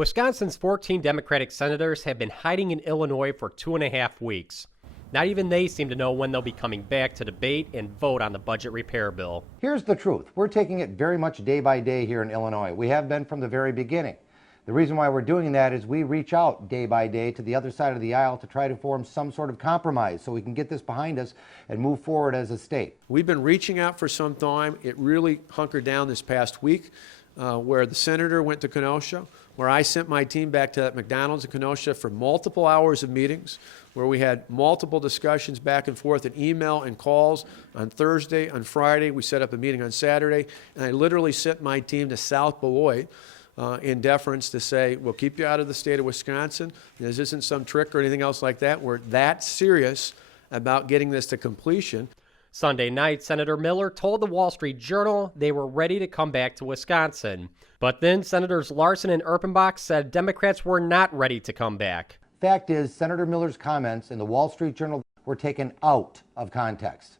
Wisconsin's 14 Democratic senators have been hiding in Illinois for 2.5 weeks. Not even they seem to know when they'll be coming back to debate and vote on the budget repair bill. Here's the truth. We're taking it very much day by day here in Illinois. We have been from the very beginning. The reason why we're doing that is we reach out day by day to the other side of the aisle to try to form some sort of compromise so we can get this behind us and move forward as a state. We've been reaching out for some time. It really hunkered down this past week where the senator went to Kenosha, where I sent my team back to that McDonald's in Kenosha for multiple hours of meetings, where we had multiple discussions back and forth in email and calls on Thursday, on Friday. We set up a meeting on Saturday, and I literally sent my team to South Beloit in deference to say, we'll keep you out of the state of Wisconsin. This isn't some trick or anything else like that. We're that serious about getting this to completion. Sunday night, Senator Miller told the Wall Street Journal they were ready to come back to Wisconsin. But then Senators Larson and Erpenbach said Democrats were not ready to come back. Fact is, Senator Miller's comments in the Wall Street Journal were taken out of context.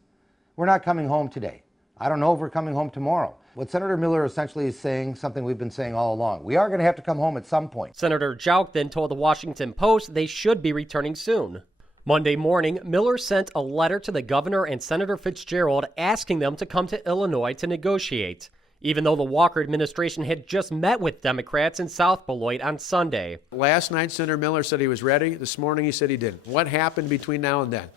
We're not coming home today. I don't know if we're coming home tomorrow. What Senator Miller essentially is saying, something we've been saying all along. We are going to have to come home at some point. Senator Jauch then told the Washington Post they should be returning soon. Monday morning, Miller sent a letter to the governor and Senator Fitzgerald asking them to come to Illinois to negotiate, even though the Walker administration had just met with Democrats in South Beloit on Sunday. Last night, Senator Miller said he was ready. This morning, he said he didn't. What happened between now and then?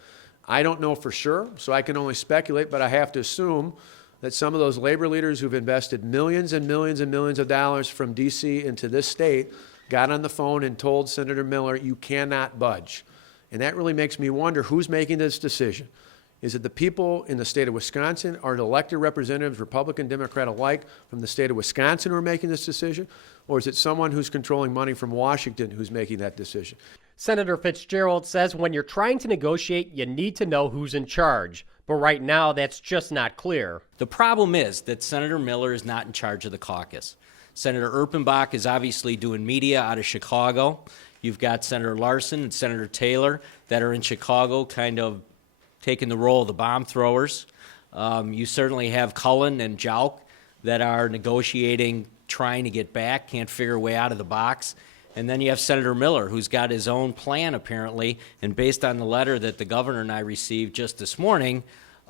I don't know for sure, so I can only speculate, but I have to assume that some of those labor leaders who've invested millions and millions and millions of dollars from D.C. into this state got on the phone and told Senator Miller, you cannot budge. And that really makes me wonder who's making this decision. Is it the people in the state of Wisconsin, our elected representatives, Republican, Democrat alike, from the state of Wisconsin who are making this decision? Or is it someone who's controlling money from Washington who's making that decision? Senator Fitzgerald says when you're trying to negotiate, you need to know who's in charge. But right now, that's just not clear. The problem is that Senator Miller is not in charge of the caucus. Senator Erpenbach is obviously doing media out of Chicago. You've got Senator Larson and Senator Taylor that are in Chicago kind of taking the role of the bomb throwers. You certainly have Cullen and Jauch that are negotiating, trying to get back, can't figure a way out of the box. And then you have Senator Miller, who's got his own plan apparently, and based on the letter that the governor and I received just this morning,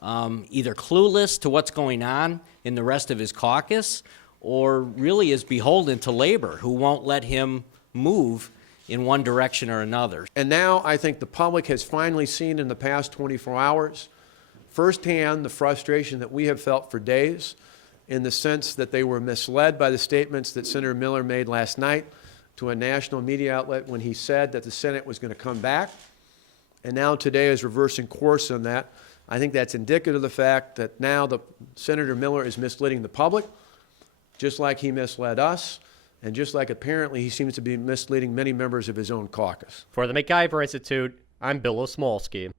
either clueless to what's going on in the rest of his caucus, or really is beholden to labor, who won't let him move in one direction or another. And now I think the public has finally seen in the past 24 hours firsthand the frustration that we have felt for days, in the sense that they were misled by the statements that Senator Miller made last night to a national media outlet when he said that the Senate was going to come back, and now today is reversing course on that. I think that's indicative of the fact that now Senator Miller is misleading the public, just like he misled us, and just like apparently he seems to be misleading many members of his own caucus. For the MacIver Institute, I'm Bill Osmolsky.